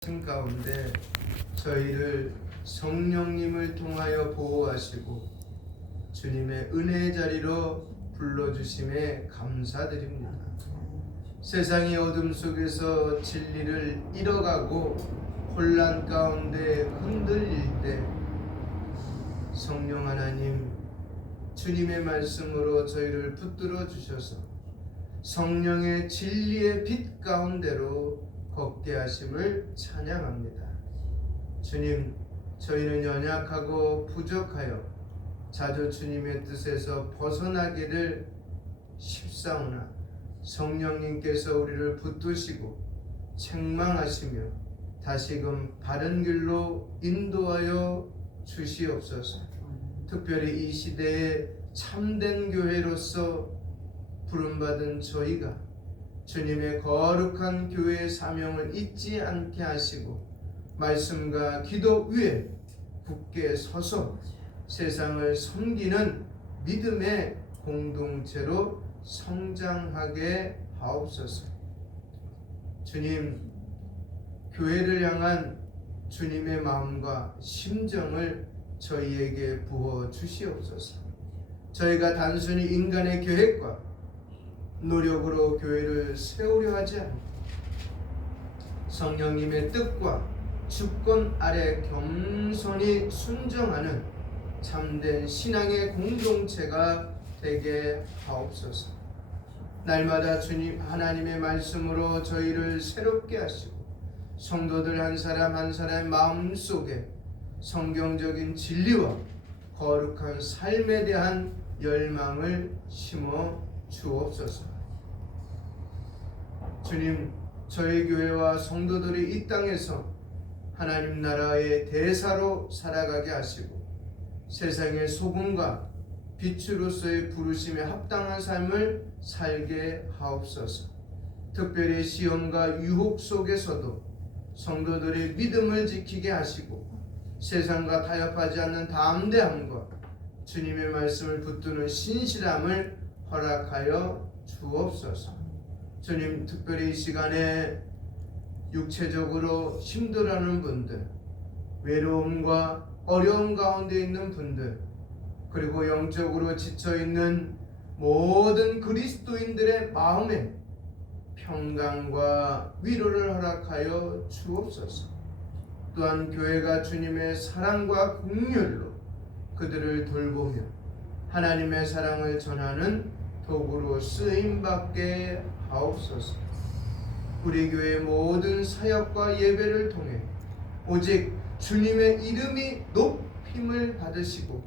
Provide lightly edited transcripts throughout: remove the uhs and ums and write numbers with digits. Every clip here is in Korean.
가운데 저희를 성령님을 통하여 보호하시고 주님의 은혜의 자리로 불러주심에 감사드립니다. 세상의 어둠 속에서 진리를 잃어가고 혼란 가운데 흔들릴 때 성령 하나님 주님의 말씀으로 저희를 붙들어 주셔서 성령의 진리의 빛 가운데로 걷게 하심을 찬양합니다. 주님, 저희는 연약하고 부족하여 자주 주님의 뜻에서 벗어나기를 십사오나 성령님께서 우리를 붙드시고 책망하시며 다시금 바른 길로 인도하여 주시옵소서. 특별히 이 시대에 참된 교회로서 부름받은 저희가 주님의 거룩한 교회의 사명을 잊지 않게 하시고 말씀과 기도 위에 굳게 서서 세상을 섬기는 믿음의 공동체로 성장하게 하옵소서. 주님, 교회를 향한 주님의 마음과 심정을 저희에게 부어 주시옵소서. 저희가 단순히 인간의 계획과 노력으로 교회를 세우려 하지 않고 성령님의 뜻과 주권 아래 겸손히 순종하는 참된 신앙의 공동체가 되게 하옵소서. 날마다 주님 하나님의 말씀으로 저희를 새롭게 하시고 성도들 한 사람 한 사람의 마음속에 성경적인 진리와 거룩한 삶에 대한 열망을 심어 주옵소서. 주님, 저희 교회와 성도들이 이 땅에서 하나님 나라의 대사로 살아가게 하시고 세상의 소금과 빛으로서의 부르심에 합당한 삶을 살게 하옵소서. 특별히 시험과 유혹 속에서도 성도들의 믿음을 지키게 하시고 세상과 타협하지 않는 담대함과 주님의 말씀을 붙드는 신실함을 허락하여 주옵소서. 주님, 특별히 이 시간에 육체적으로 힘들어하는 분들, 외로움과 어려움 가운데 있는 분들, 그리고 영적으로 지쳐있는 모든 그리스도인들의 마음에 평강과 위로를 허락하여 주옵소서. 또한 교회가 주님의 사랑과 긍휼로 그들을 돌보며 하나님의 사랑을 전하는 도구로 쓰임받게 하옵소서. 우리 교회 모든 사역과 예배를 통해 오직 주님의 이름이 높임을 받으시고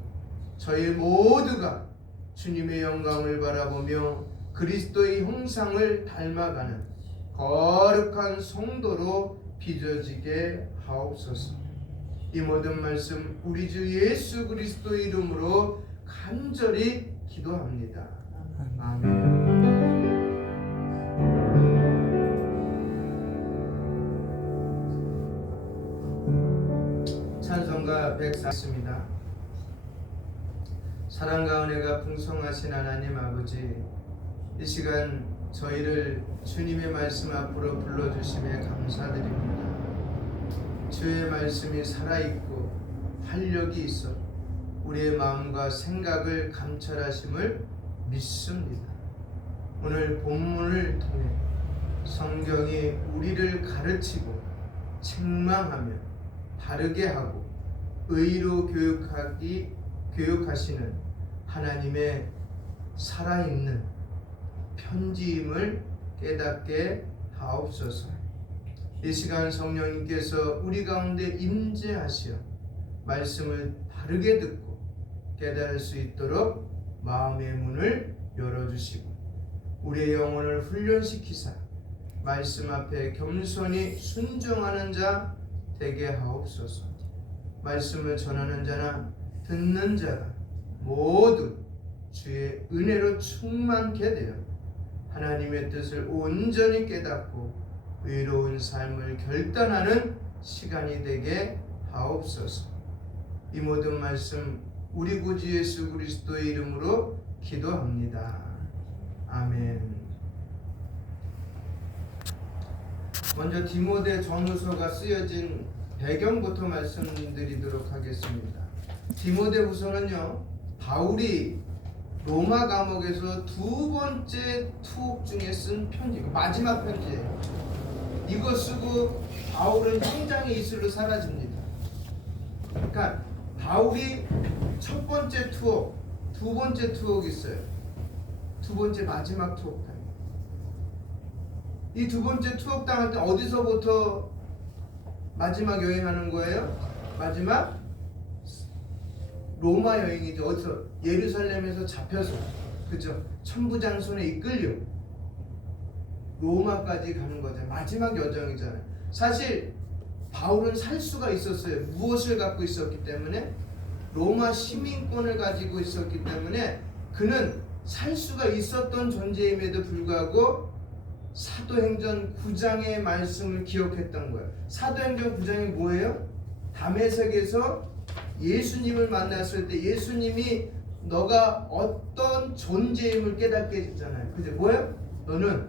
저희 모두가 주님의 영광을 바라보며 그리스도의 형상을 닮아가는 거룩한 성도로 빚어지게 하옵소서. 이 모든 말씀 우리 주 예수 그리스도의 이름으로 간절히 기도합니다. 아멘. 찬송가 140입니다. 사랑과 은혜가 풍성하신 하나님 아버지, 이 시간 저희를 주님의 말씀 앞으로 불러주심에 감사드립니다. 주의 말씀이 살아있고 활력이 있어 우리의 마음과 생각을 감찰하심을 믿습니다. 오늘 본문을 통해 성경이 우리를 가르치고 책망하며 바르게 하고 의로 교육하시는 하나님의 살아있는 편지임을 깨닫게 하옵소서. 이 시간 성령님께서 우리 가운데 임재하시어 말씀을 바르게 듣고 깨달을 수 있도록 마음의 문을 열어주시고 우리의 영혼을 훈련시키사 말씀 앞에 겸손히 순종하는 자 되게 하옵소서. 말씀을 전하는 자나 듣는 자가 모두 주의 은혜로 충만케 되어 하나님의 뜻을 온전히 깨닫고 의로운 삶을 결단하는 시간이 되게 하옵소서. 이 모든 말씀 우리 구주 예수 그리스도의 이름으로 기도합니다. 아멘. 먼저 디모데 전후서가 쓰여진 배경부터 말씀드리도록 하겠습니다. 디모데후서는요, 바울이 로마 감옥에서 두 번째 투옥 중에 쓴 편지, 마지막 편지예요. 이거 쓰고 바울은 형장의 이슬로 사라집니다. 그러니까 바울이 첫 번째 투옥, 두 번째 투옥이 있어요. 두 번째 마지막 투옥 당해요. 이 두 번째 투옥 당할 때 어디서부터 마지막 여행하는 거예요? 마지막 로마 여행이죠. 어디서? 예루살렘에서 잡혀서, 그죠? 천부장손에 이끌려 로마까지 가는 거잖아요. 마지막 여정이잖아요. 사실 바울은 살 수가 있었어요. 무엇을 갖고 있었기 때문에? 로마 시민권을 가지고 있었기 때문에 그는 살 수가 있었던 존재임에도 불구하고 사도행전 9장의 말씀을 기억했던 거예요. 사도행전 9장이 뭐예요? 다메섹에서 예수님을 만났을 때 예수님이 너가 어떤 존재임을 깨닫게 해줬잖아요. 그죠? 뭐예요? 너는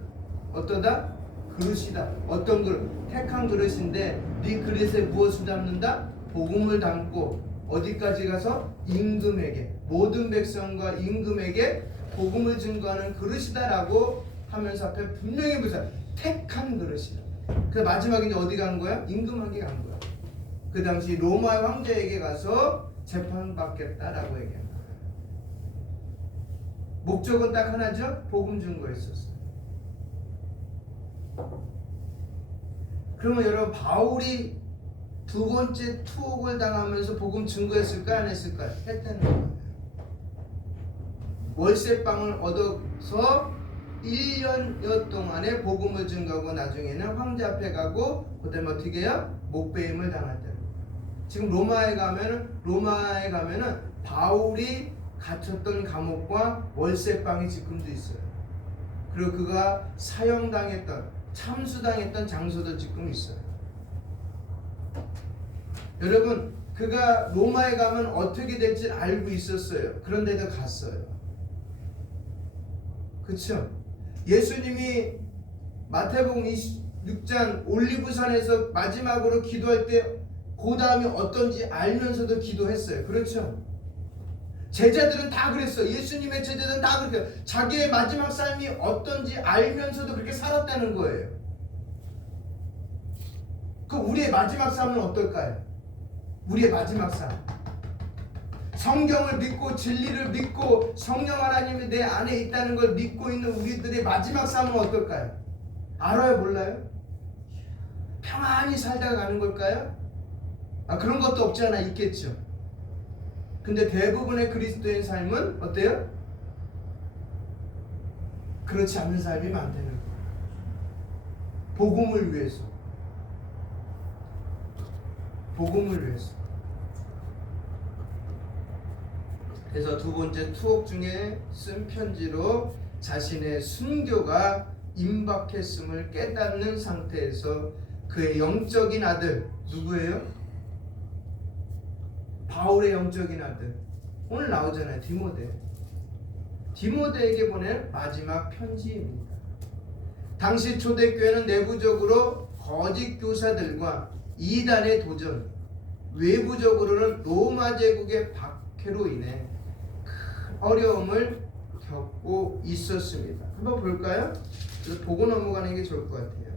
어떠다? 그릇이다. 어떤 그릇? 택한 그릇인데 네 그릇에 무엇을 담는다? 복음을 담고 어디까지 가서? 임금에게, 모든 백성과 임금에게 복음을 증거하는 그릇이다라고 하면서 앞에 분명히 보세요. 택한 그릇이다. 그 마지막에 이제 어디 간 거야? 임금에게 간 거야. 그 당시 로마 황제에게 가서 재판받겠다라고 얘기한 거야. 목적은 딱 하나죠. 복음 증거였었어요. 그러면 여러분, 바울이 두 번째 투옥을 당하면서 복음 증거했을까 안 했을까요? 했다는 거예요. 월세방을 얻어서 1년여 동안에 복음을 증거하고 나중에는 황제 앞에 가고 그다음에 어떻게 해요? 목배임을 당했다는 거예요. 지금 로마에 가면은 바울이 갇혔던 감옥과 월세방이 지금도 있어요. 그리고 그가 사형당했던, 참수당했던 장소도 지금 있어요. 여러분, 그가 로마에 가면 어떻게 될지 알고 있었어요. 그런데도 갔어요. 그렇죠? 예수님이 마태복음 26장 올리브산에서 마지막으로 기도할 때 그 다음이 어떤지 알면서도 기도했어요. 그렇죠? 제자들은 다 그랬어요. 예수님의 제자들은 다 그랬어요. 자기의 마지막 삶이 어떤지 알면서도 그렇게 살았다는 거예요. 그 우리의 마지막 삶은 어떨까요? 우리의 마지막 삶, 성경을 믿고 진리를 믿고 성령 하나님이 내 안에 있다는 걸 믿고 있는 우리들의 마지막 삶은 어떨까요? 알아요? 몰라요? 평안히 살다가 가는 걸까요? 그런 것도 없지 않아 있겠죠. 근데 대부분의 그리스도인 삶은 어때요? 그렇지 않는 삶이 많다는 거예요. 복음을 위해서, 복음을 위해서. 그래서 두 번째 투옥 중에 쓴 편지로 자신의 순교가 임박했음을 깨닫는 상태에서 그의 영적인 아들, 누구예요? 바울의 영적인 아들, 오늘 나오잖아요. 디모데에게 보낸 마지막 편지입니다. 당시 초대교회는 내부적으로 거짓 교사들과 이단의 도전, 외부적으로는 로마 제국의 박해로 인해 큰 어려움을 겪고 있었습니다. 한번 볼까요? 그래서 보고 넘어가는 게 좋을 것 같아요.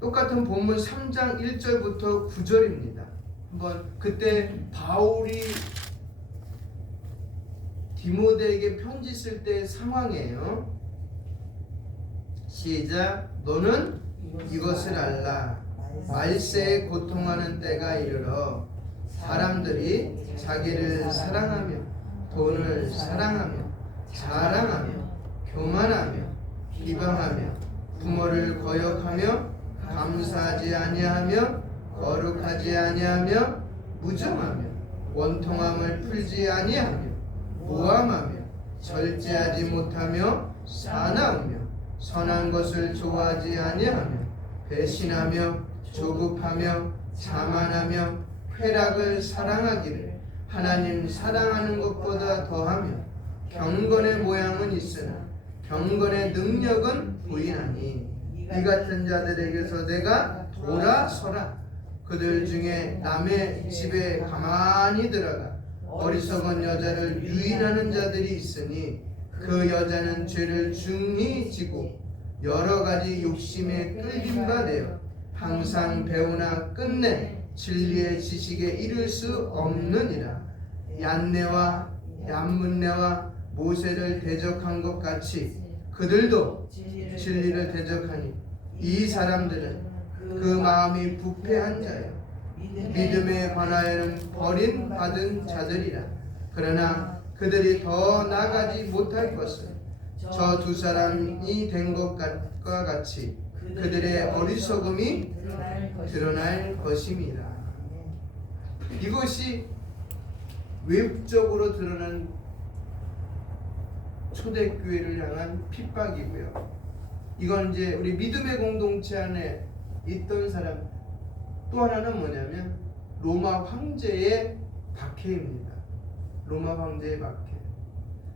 똑같은 본문 3장 1절부터 9절입니다. 한번 그때 바울이 디모데에게 편지 쓸 때 상황이에요. 시작. 너는 이것을 알라. 말세에 고통하는 때가 이르러 사람들이 자기를 사랑하며 돈을 사랑하며 자랑하며 교만하며 비방하며 부모를 거역하며 감사하지 아니하며 거룩하지 아니하며 무정하며 원통함을 풀지 아니하며 모함하며 절제하지 못하며 사나우며 선한 것을 좋아하지 아니하며 배신하며 조급하며 자만하며 쾌락을 사랑하기를 하나님 사랑하는 것보다 더하며 경건의 모양은 있으나 경건의 능력은 부인하니 이 같은 자들에게서 내가 돌아서라. 그들 중에 남의 집에 가만히 들어가 어리석은 여자를 유인하는 자들이 있으니 그 여자는 죄를 중히 지고 여러 가지 욕심에 끌린 바 되어 항상 배우나 끝내 진리의 지식에 이를 수 없느니라. 얀네와 얀문네와 모세를 대적한 것 같이 그들도 진리를 대적하니 이 사람들은 그 마음이 부패한 자요 믿음에 관하여는 버림받은 자들이라. 그러나 그들이 더 나아가지 못할 것은 저 두 사람이 된 것과 같이 그들의 어리석음이 드러날 것임이라. 이것이 외부적으로 드러난 초대교회를 향한 핍박이고요. 이건 이제 우리 믿음의 공동체 안에 있던 사람. 또 하나는 뭐냐면 로마 황제의 박해입니다. 로마 황제의 박해.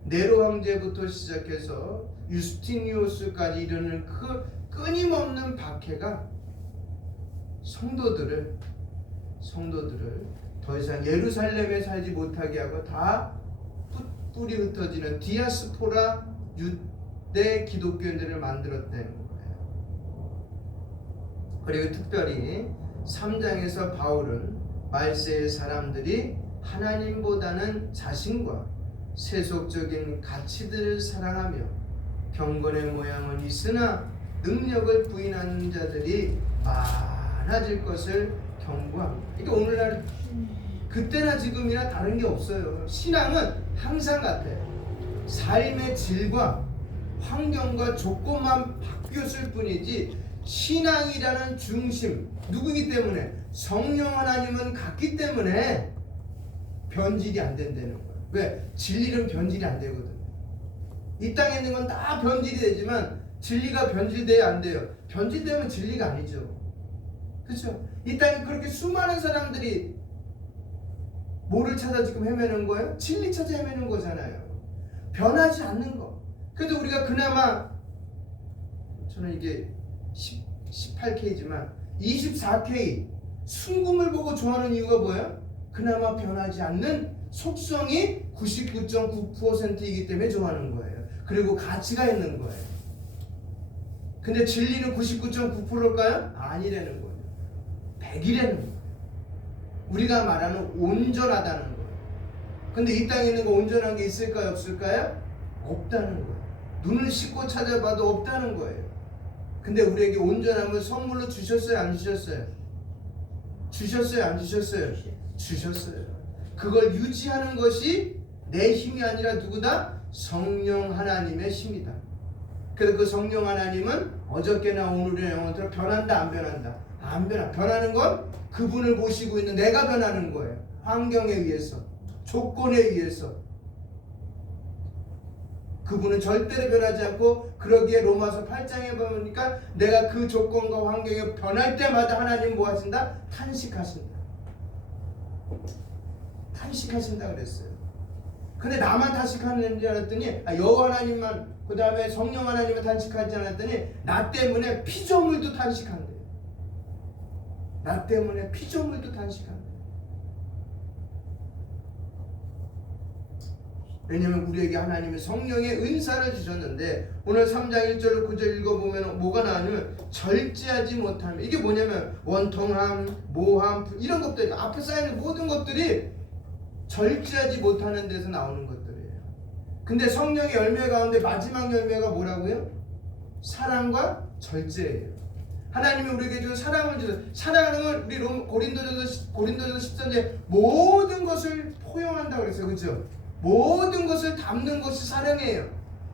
네로 황제부터 시작해서 유스티니우스까지 이르는 그 끊임없는 박해가 성도들을 더 이상 예루살렘에 살지 못하게 하고 다 뿌리 흩어지는 디아스포라 유대 기독교인들을 만들었다는 거예요. 그리고 특별히 3장에서 바울은 말세의 사람들이 하나님보다는 자신과 세속적인 가치들을 사랑하며 경건의 모양은 있으나 능력을 부인하는 자들이 많아질 것을 경고합니다. 그러니까 오늘날 그때나 지금이나 다른 게 없어요. 신앙은 항상 같아요. 삶의 질과 환경과 조건만 바뀌었을 뿐이지 신앙이라는 중심 누구기 때문에 성령 하나님은 같기 때문에 변질이 안 된다는 거예요. 왜? 진리는 변질이 안 되거든요. 이 땅에 있는 건 다 변질이 되지만 진리가 변질돼야 안 돼요. 변질되면 진리가 아니죠. 그렇죠? 이 땅에 그렇게 수많은 사람들이 뭐를 찾아 지금 헤매는 거예요? 진리 찾아 헤매는 거잖아요. 변하지 않는 거. 그래도 우리가 그나마 저는 이게 18K지만 24K 순금을 보고 좋아하는 이유가 뭐예요? 그나마 변하지 않는 속성이 99.9%이기 때문에 좋아하는 거예요. 그리고 가치가 있는 거예요. 근데 진리는 99.9%일까요? 아니라는 거예요. 100이라는 거예요. 우리가 말하는 온전하다는 거예요. 근데 이 땅에 있는 거 온전한 게 있을까요? 없을까요? 없다는 거예요. 눈을 씻고 찾아봐도 없다는 거예요. 근데 우리에게 온전함을 선물로 주셨어요? 안 주셨어요? 주셨어요? 안 주셨어요? 주셨어요. 그걸 유지하는 것이 내 힘이 아니라 누구다? 성령 하나님의 힘이다. 그래서 그 성령 하나님은 어저께나 오늘이나 영원토록 변한다 안 변한다? 안 변하. 변하는 건 그분을 모시고 있는 내가 변하는 거예요. 환경에 의해서, 조건에 의해서. 그분은 절대로 변하지 않고 그러기에 로마서 8장에 보니까 내가 그 조건과 환경에 변할 때마다 하나님 뭐 하신다? 탄식하신다. 탄식하신다 그랬어요. 근데 나만 탄식하는 줄 알았더니 여호와 하나님만 그 다음에 성령 하나님만 탄식하지 않았더니 나 때문에 피조물도 탄식한대요. 나 때문에 피조물도 탄식한대요. 왜냐하면 우리에게 하나님의 성령의 은사를 주셨는데 오늘 3장 1절로 9절 읽어보면 뭐가 나오냐면 절제하지 못함. 이게 뭐냐면 원통함, 모함 이런 것들 앞에 쌓이는 모든 것들이 절제하지 못하는 데서 나오는 것들이에요. 근데 성령의 열매 가운데 마지막 열매가 뭐라고요? 사랑과 절제예요. 하나님이 우리에게 준 사랑을 주셔서 사랑하는 건 우리 고린도전서 13절 모든 것을 포용한다고 그랬어요. 그렇죠? 모든 것을 담는 것이 사랑이에요.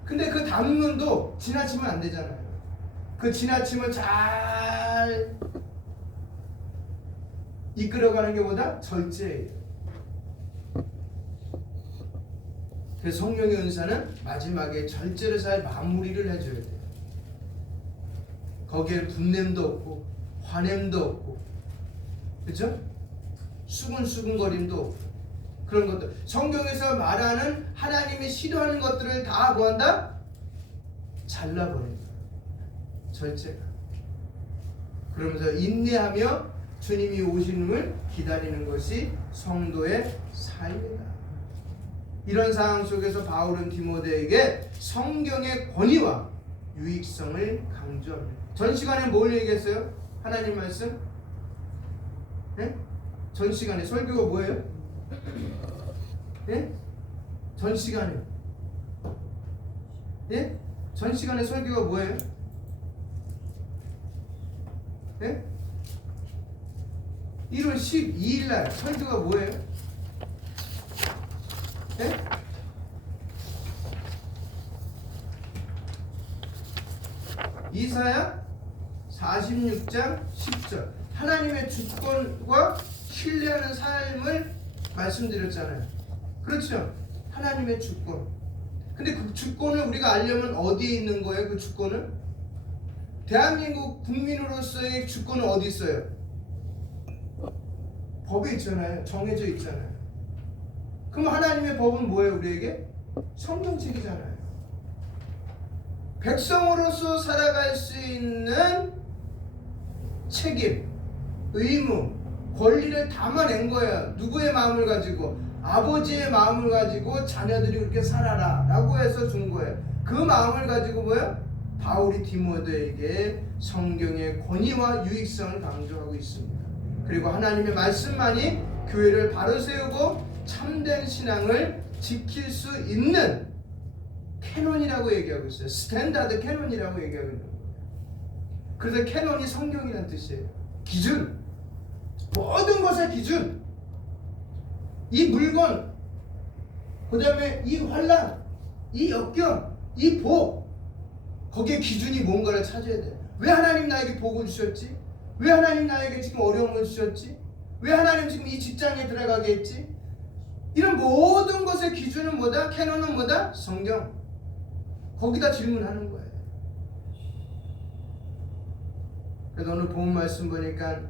근데 그 담는도 지나치면 안 되잖아요. 그 지나침을 잘 이끌어가는 게 보다 절제예요. 그래서 성령의 은사는 마지막에 절제를 잘 마무리를 해줘야 돼요. 거기에 분냄도 없고 화냄도 없고 그렇죠? 수근수근거림도 없고 그런 것들. 성경에서 말하는 하나님이 싫어하는 것들을 다 뭐한다? 잘라버린다. 절제가. 그러면서 인내하며 주님이 오시는을 기다리는 것이 성도의 삶이다. 이런 상황 속에서 바울은 디모데에게 성경의 권위와 유익성을 강조합니다. 전 시간에 뭘 얘기했어요? 하나님 말씀? 네? 전 시간에 설교가 뭐예요? 네? 전 시간에 예? 전 시간에 설교가 뭐예요? 예? 1월 12일 날 설교가 뭐예요? 예? 이사야 46장 10절 하나님의 주권과 신뢰하는 삶을 말씀드렸잖아요. 그렇죠? 하나님의 주권. 근데 그 주권을 우리가 알려면 어디에 있는 거예요? 그 주권은? 대한민국 국민으로서의 주권은 어디 있어요? 법에 있잖아요. 정해져 있잖아요. 그럼 하나님의 법은 뭐예요? 우리에게? 성경책이잖아요. 백성으로서 살아갈 수 있는 책임, 의무, 권리를 담아낸 거야. 누구의 마음을 가지고? 아버지의 마음을 가지고 자녀들이 그렇게 살아라 라고 해서 준 거예요. 그 마음을 가지고 뭐야? 바울이 디모데에게 성경의 권위와 유익성을 강조하고 있습니다. 그리고 하나님의 말씀만이 교회를 바로 세우고 참된 신앙을 지킬 수 있는 캐논이라고 얘기하고 있어요. 스탠다드 캐논이라고 얘기하고 있는 거예요. 그래서 캐논이 성경이라는 뜻이에요. 기준, 모든 것의 기준. 이 물건, 그 다음에 이 환난, 이 역경, 이 복, 거기에 기준이 뭔가를 찾아야 돼. 왜 하나님 나에게 복을 주셨지? 왜 하나님 나에게 지금 어려움을 주셨지? 왜 하나님 지금 이 직장에 들어가게 했지? 이런 모든 것의 기준은 뭐다? 캐논은 뭐다? 성경. 거기다 질문하는 거예요. 그래서 오늘 본 말씀 보니까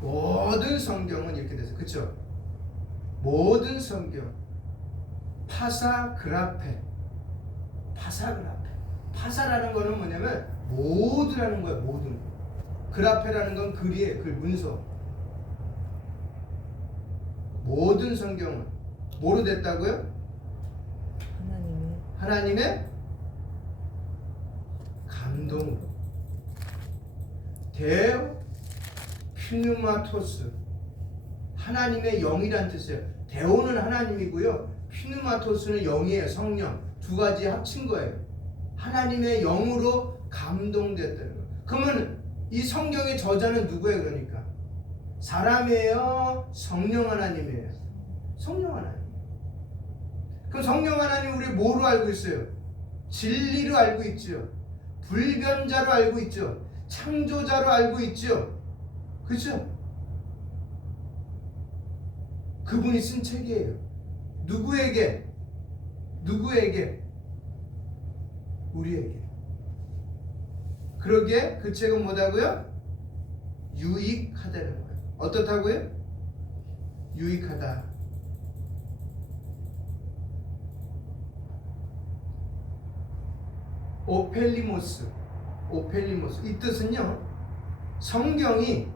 모든 성경은 이렇게 돼서 그렇죠? 모든 성경 파사그라페 파사라는 거는 뭐냐면 모두라는 거예요. 모든. 그라페라는 건 글이에요. 글 문서. 모든 성경은 뭐로 됐다고요? 하나님의 감동으로. 데오 피누마토스, 하나님의 영이란 뜻이에요. 데오는 하나님이고요, 피누마토스는 영이에요. 성령. 두 가지 합친 거예요. 하나님의 영으로 감동됐다는 거예요. 그러면 이 성경의 저자는 누구예요? 그러니까 사람이에요? 성령 하나님이에요? 성령 하나님. 그럼 성령 하나님 우리 뭐로 알고 있어요? 진리로 알고 있죠. 불변자로 알고 있죠. 창조자로 알고 있죠. 그렇죠? 그분이 쓴 책이에요. 누구에게? 우리에게. 그러기에 그 책은 뭐다고요? 유익하다는 거예요. 어떻다고요? 유익하다. 오펠리모스. 이 뜻은요, 성경이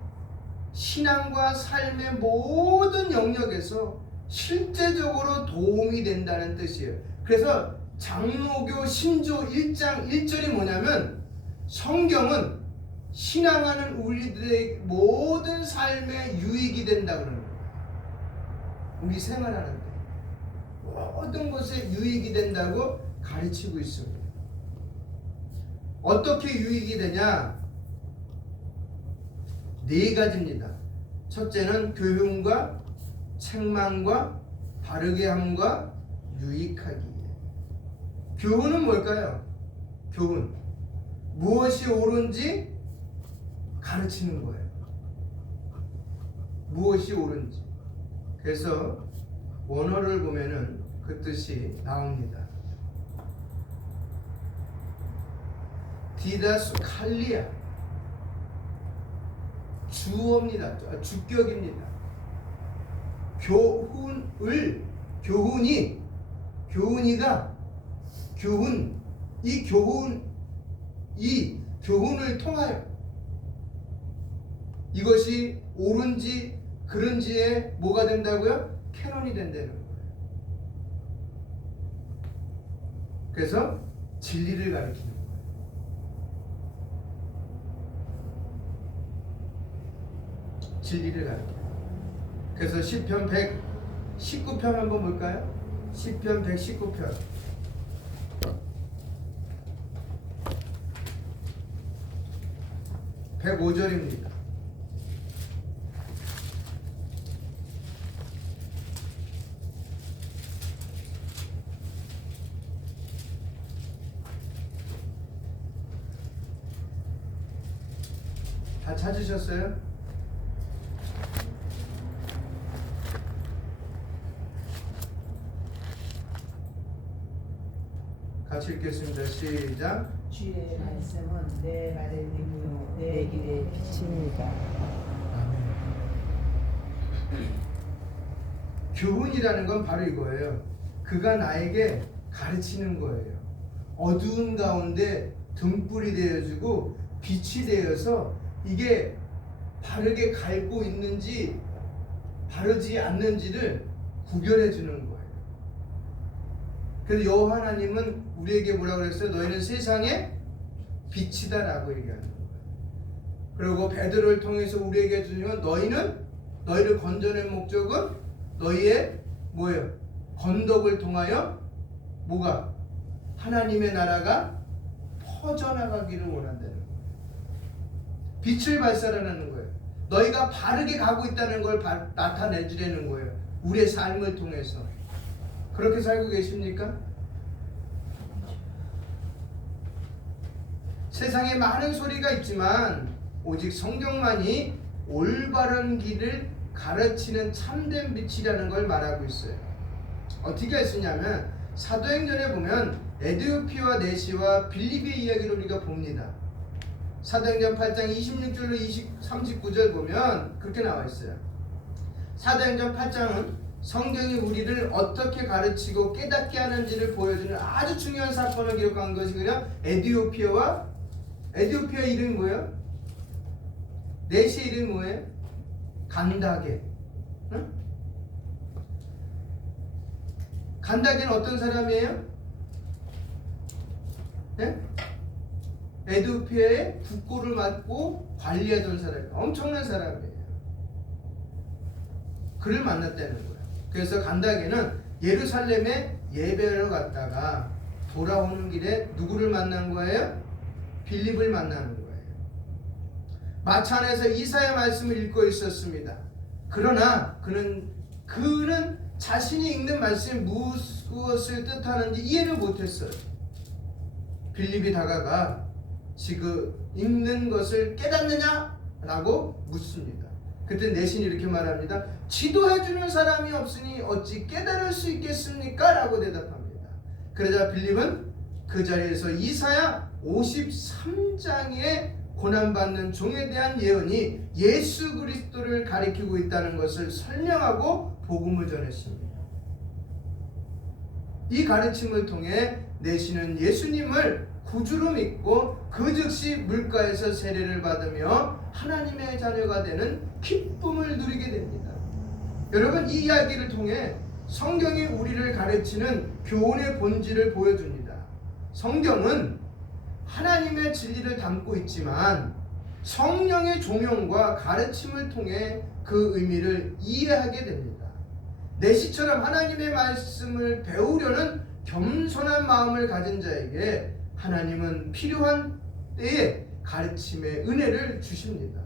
신앙과 삶의 모든 영역에서 실제적으로 도움이 된다는 뜻이에요. 그래서 장로교 신조 1장 1절이 뭐냐면, 성경은 신앙하는 우리들의 모든 삶에 유익이 된다 그러는 거예요. 우리 생활하는데 모든 것에 유익이 된다고 가르치고 있습니다. 어떻게 유익이 되냐? 네 가지입니다. 첫째는 교훈과 책망과 바르게 함과 유익하기. 교훈은 뭘까요? 교훈. 무엇이 옳은지 가르치는 거예요. 무엇이 옳은지. 그래서 원어를 보면은 그 뜻이 나옵니다. 디다스 칼리아. 주어입니다. 주격입니다. 교훈을 이 교훈을 통하여 이것이 옳은지 그른지에 뭐가 된다고요? 캐논이 된다는 거예요. 그래서 진리를 가르치는 거예요. 진리를 가르쳐요. 그래서 시편 119편 한번 볼까요? 시편 119편 105절입니다. 다 찾으셨어요? 같이 읽겠습니다. 시작. 주의 말씀은 내 발의 등이요 내 길의 빛입니다. 교훈이라는 건 바로 이거예요. 그가 나에게 가르치는 거예요. 어두운 가운데 등불이 되어주고 빛이 되어서 이게 바르게 갈고 있는지 바르지 않는지를 구별해 주는 거예요. 그래서 여호와 하나님은 우리에게 뭐라고 그랬어요? 너희는 세상의 빛이다라고 얘기하는 거예요. 그리고 베드로를 통해서 우리에게 주는 너희를 건져낼 목적은 너희의 뭐예요? 건덕을 통하여 뭐가? 하나님의 나라가 퍼져나가기를 원한다는 거예요. 빛을 발산하는 거예요. 너희가 바르게 가고 있다는 걸 나타내 주려는 거예요. 우리의 삶을 통해서. 그렇게 살고 계십니까? 세상에 많은 소리가 있지만 오직 성경만이 올바른 길을 가르치는 참된 빛이라는 걸 말하고 있어요. 어떻게 했으냐면 사도행전에 보면 에디오피와 네시와 빌립의 이야기를 우리가 봅니다. 사도행전 8장 26절로 39절 보면 그렇게 나와 있어요. 사도행전 8장은 성경이 우리를 어떻게 가르치고 깨닫게 하는지를 보여주는 아주 중요한 사건을 기록한 것이 그냥 에디오피아 이름이 뭐예요? 네시 이름이 뭐예요? 간다게. 응? 간다게는 어떤 사람이에요? 네? 에디오피아의 국고를 맡고 관리하던 사람이에요. 엄청난 사람이에요. 그를 만났다는 거예요. 그래서 간다게는 예루살렘에 예배를 갔다가 돌아오는 길에 누구를 만난 거예요? 빌립을 만나는 거예요. 마차 안에서 이사야 말씀을 읽고 있었습니다. 그러나 그는 자신이 읽는 말씀이 무엇을 뜻하는지 이해를 못했어요. 빌립이 다가가 지금 읽는 것을 깨닫느냐? 라고 묻습니다. 그때 내신이 이렇게 말합니다. 지도해주는 사람이 없으니 어찌 깨달을 수 있겠습니까? 라고 대답합니다. 그러자 빌립은 그 자리에서 이사야 53장의 고난받는 종에 대한 예언이 예수 그리스도를 가리키고 있다는 것을 설명하고 복음을 전했습니다. 이 가르침을 통해 내시는 예수님을 구주로 믿고 그 즉시 물가에서 세례를 받으며 하나님의 자녀가 되는 기쁨을 누리게 됩니다. 여러분, 이 이야기를 통해 성경이 우리를 가르치는 교훈의 본질을 보여줍니다. 성경은 하나님의 진리를 담고 있지만 성령의 조명과 가르침을 통해 그 의미를 이해하게 됩니다. 내시처럼 하나님의 말씀을 배우려는 겸손한 마음을 가진 자에게 하나님은 필요한 때에 가르침의 은혜를 주십니다.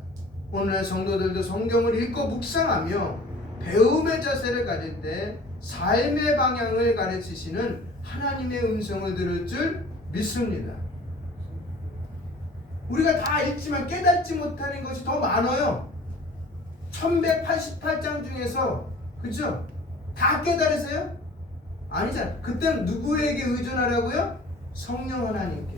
오늘날 성도들도 성경을 읽고 묵상하며 배움의 자세를 가질 때 삶의 방향을 가르치시는 하나님의 음성을 들을 줄 믿습니다. 우리가 다 읽지만 깨닫지 못하는 것이 더 많아요. 1188장 중에서 그죠? 다 깨달으세요? 아니잖아요. 그때는 누구에게 의존하라고요? 성령 하나님께.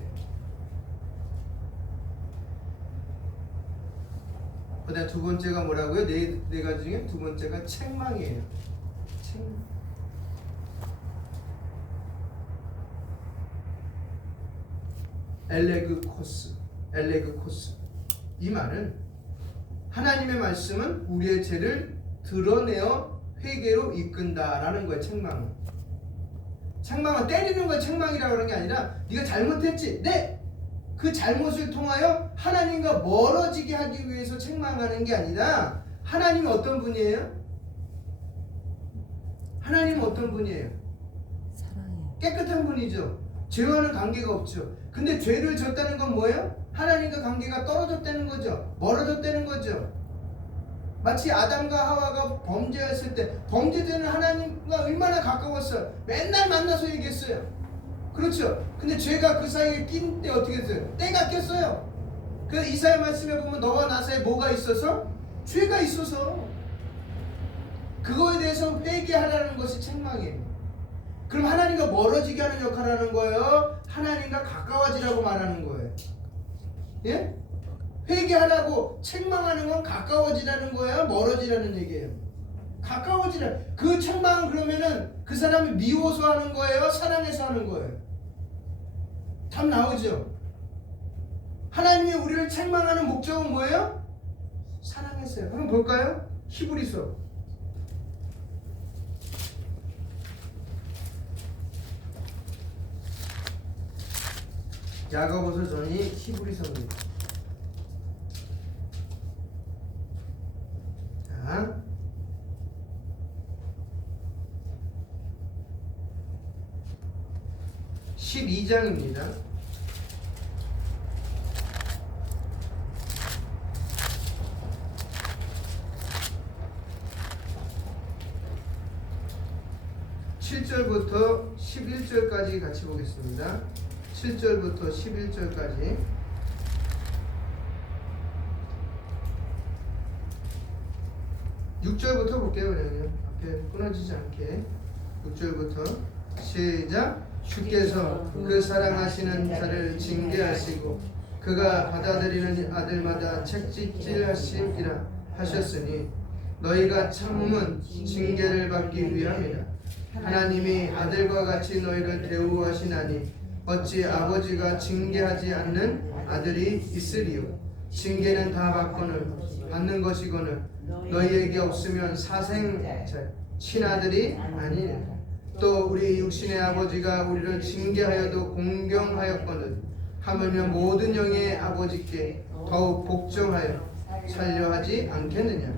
그다음 두 번째가 뭐라고요? 네 가지 중에 두 번째가 책망이에요. 책망. 엘레그코스. 이 말은 하나님의 말씀은 우리의 죄를 드러내어 회개로 이끈다라는 거예요. 책망은 때리는 걸 책망이라고 하는 게 아니라 네가 잘못했지. 네. 그 잘못을 통하여 하나님과 멀어지게 하기 위해서 책망하는 게 아니라 하나님은 어떤 분이에요? 하나님은 어떤 분이에요? 사랑해요. 깨끗한 분이죠. 죄와는 관계가 없죠. 근데 죄를 졌다는 건 뭐예요? 하나님과 관계가 떨어졌다는 거죠. 멀어졌다는 거죠. 마치 아담과 하와가 범죄했을 때 범죄자는 하나님과 얼마나 가까웠어요. 맨날 만나서 얘기했어요. 그렇죠. 근데 죄가 그 사이에 낀 때 어떻게 했어요? 때가 꼈어요. 그래서 이사야 말씀에 보면 너와 나 사이에 뭐가 있어서? 죄가 있어서. 그거에 대해서 회개하라는 것이 책망이에요. 그럼 하나님과 멀어지게 하는 역할을 하는 거예요? 하나님과 가까워지라고 말하는 거예요? 예? 회개하라고 책망하는 건 가까워지라는 거예요? 멀어지라는 얘기예요? 가까워지라. 그 책망은 그러면은 그 사람이 미워서 하는 거예요? 사랑해서 하는 거예요? 답 나오죠? 하나님이 우리를 책망하는 목적은 뭐예요? 사랑해서요. 한번 볼까요? 히브리서 야고보서 전이 히브리서입니다. 자, 12장입니다. (7절부터) (11절까지) 같이 보겠습니다. 7절부터 11절까지. (6절부터) 볼게요. 그냥 앞에 끊어지지 않게 6절부터 시작. 주께서 그 사랑하시는 자를 징계하시고 그가 받아들이는 아들마다 책짓질하심이라 하셨으니 너희가 참음은 징계를 받기 위함이라. 하나님이 아들과 같이 너희를 대우하시나니 어찌 아버지가 징계하지 않는 아들이 있으리요. 징계는 다 받는 것이거늘 너희에게 없으면 사생 친아들이 아니니라. 또 우리 육신의 아버지가 우리를 징계하여도 공경하였거늘 하물며 모든 영의 아버지께 더욱 복종하여 살려 하지 않겠느냐.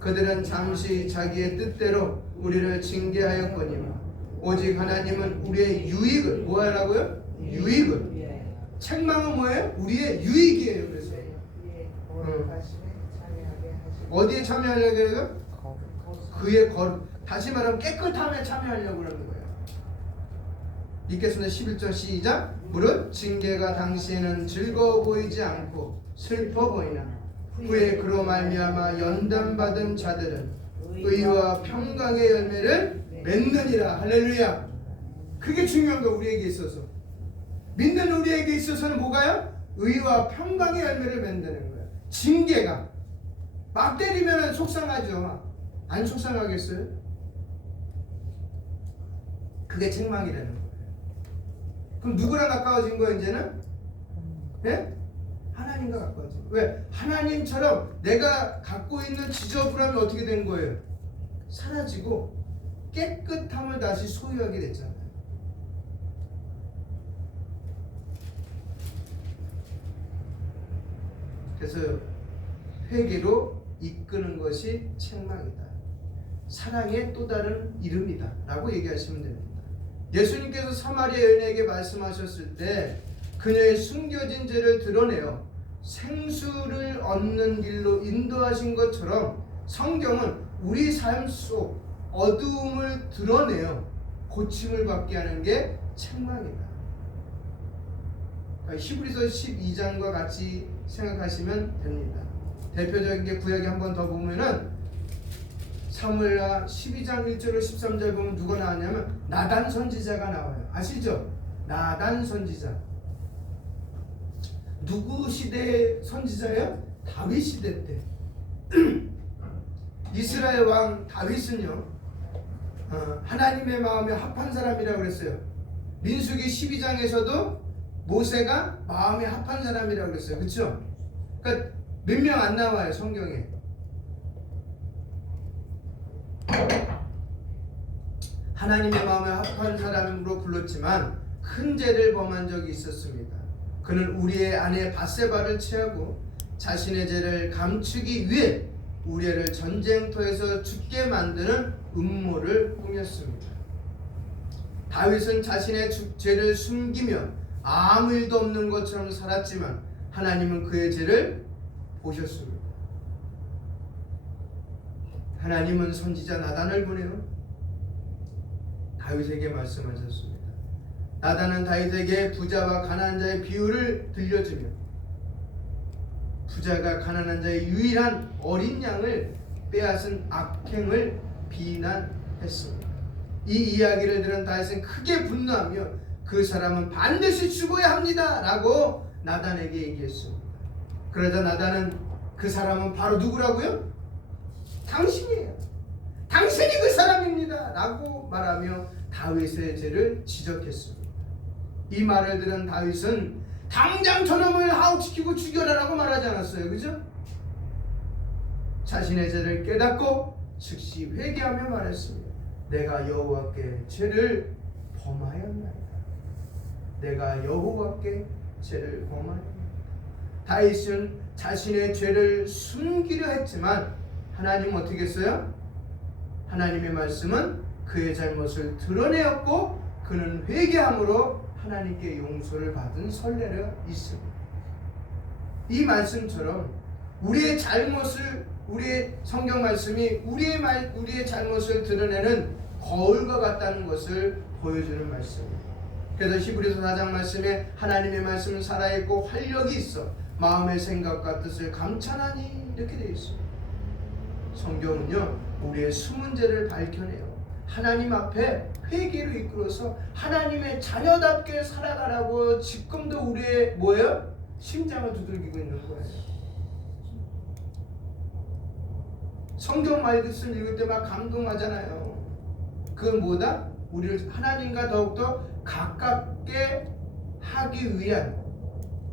그들은 잠시 자기의 뜻대로 우리를 징계하였거니와 오직 하나님은 우리의 유익을 뭐 하라고요? 유익을. 책망은 뭐예요? 우리의 유익이에요. 그래서 어디에 참여하려고 해요? 그의 거룩. 다시 말하면 깨끗함에 참여하려고 그러는 거예요. 읽겠습니다. 11절 시작. 무릇 징계가 당시에는 즐거워 보이지 않고 슬퍼 보이나 후에 그로 말미암아 연단받은 자들은 의와 평강의 열매를 맺느니라. 할렐루야. 그게 중요한 거. 우리에게 있어서 믿는 우리에게 있어서는 뭐가요? 의와 평강의 열매를 맺는 거예요. 징계가 막 때리면 속상하죠. 안 속상하겠어요? 그게 책망이라는 거예요. 그럼 누구랑 가까워진 거예요 이제는? 네? 하나님과 가까워진 거예요. 왜? 하나님처럼 내가 갖고 있는 지저분함이 어떻게 된 거예요? 사라지고 깨끗함을 다시 소유하게 됐잖아요. 그래서 회개로 이끄는 것이 책망이다. 사랑의 또 다른 이름이다 라고 얘기하시면 됩니다. 예수님께서 사마리아 여인에게 말씀하셨을 때 그녀의 숨겨진 죄를 드러내어 생수를 얻는 길로 인도하신 것처럼 성경은 우리 삶 속 어두움을 드러내어 고침을 받게 하는 게 책망이다. 히브리서 12장과 같이 생각하시면 됩니다. 대표적인 게 구약에 한 번 더 보면은 사무엘하 12장 1절로 13절 보면 누가 나왔냐면 나단 선지자가 나와요. 아시죠? 나단 선지자. 누구 시대의 선지자예요? 다윗 시대 때. 이스라엘 왕 다윗은요 하나님의 마음에 합한 사람이라고 그랬어요. 민수기 12장에서도 모세가 마음에 합한 사람이라고 그랬어요. 그렇죠? 그러니까 몇 명 안 나와요 성경에. 하나님의 마음에 합한 사람으로 불렀지만 큰 죄를 범한 적이 있었습니다. 그는 우리의 아내 바세바를 취하고 자신의 죄를 감추기 위해 우리를 전쟁터에서 죽게 만드는 음모를 꾸몄습니다. 다윗은 자신의 죄를 숨기며 아무 일도 없는 것처럼 살았지만 하나님은 그의 죄를 보셨습니다. 하나님은 선지자 나단을 보내요 다윗에게 말씀하셨습니다. 나단은 다윗에게 부자와 가난한 자의 비유를 들려주며 부자가 가난한 자의 유일한 어린 양을 빼앗은 악행을 비난했습니다. 이 이야기를 들은 다윗은 크게 분노하며 그 사람은 반드시 죽어야 합니다 라고 나단에게 얘기했습니다. 그러자 나단은 그 사람은 바로 누구라고요? 당신이에요. 당신이 그 사람입니다 라고 말하며 다윗의 죄를 지적했습니다. 이 말을 들은 다윗은 당장 저놈을 하옥시키고 죽여라라고 말하지 않았어요. 그죠? 자신의 죄를 깨닫고 즉시 회개하며 말했습니다. 내가 여호와께 죄를 범하였나이다. 내가 여호와께 죄를 범하였나이다. 다윗은 자신의 죄를 숨기려 했지만 하나님은 어떻게 했어요? 하나님의 말씀은 그의 잘못을 드러내었고 그는 회개함으로 하나님께 용서를 받은 선례가 있습니다. 이 말씀처럼 우리의 성경 말씀이 우리의 잘못을 드러내는 거울과 같다는 것을 보여주는 말씀입니다. 그래서 히브리서 4장 말씀에 하나님의 말씀은 살아있고 활력이 있어 마음의 생각과 뜻을 감찰하니 이렇게 되어 있습니다. 성경은요 우리의 숨은 죄를 밝혀내요 하나님 앞에 회개로 이끌어서 하나님의 자녀답게 살아가라고 지금도 우리의 뭐예요? 심장을 두들기고 있는 거예요. 성경 말씀을 읽을 때 막 감동하잖아요. 그건 뭐다? 우리를 하나님과 더욱더 가깝게 하기 위한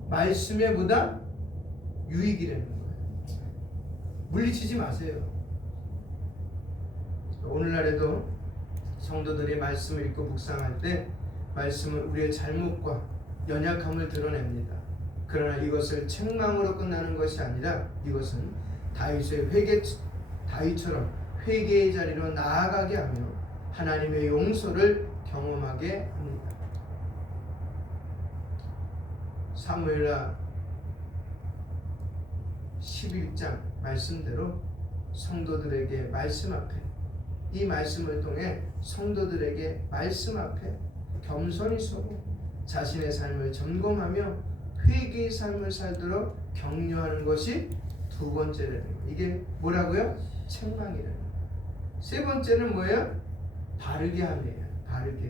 말씀의 보다 유익이라는 거예요. 물리치지 마세요. 오늘날에도 성도들이 말씀을 읽고 묵상할 때 말씀은 우리의 잘못과 연약함을 드러냅니다. 그러나 이것을 책망으로 끝나는 것이 아니라 이것은 다윗처럼 회개의 자리로 나아가게 하며 하나님의 용서를 경험하게 합니다. 사무엘하 11장 말씀대로 성도들에게 말씀 앞에 이 말씀을 통해 성도들에게 말씀 앞에 겸손히 서고 자신의 삶을 점검하며 회개의 삶을 살도록 격려하는 것이 두 번째라는 거예요. 이게 뭐라고요? 책망이라는 거예요. 세 번째는 뭐예요? 바르게 함이에요. 바르게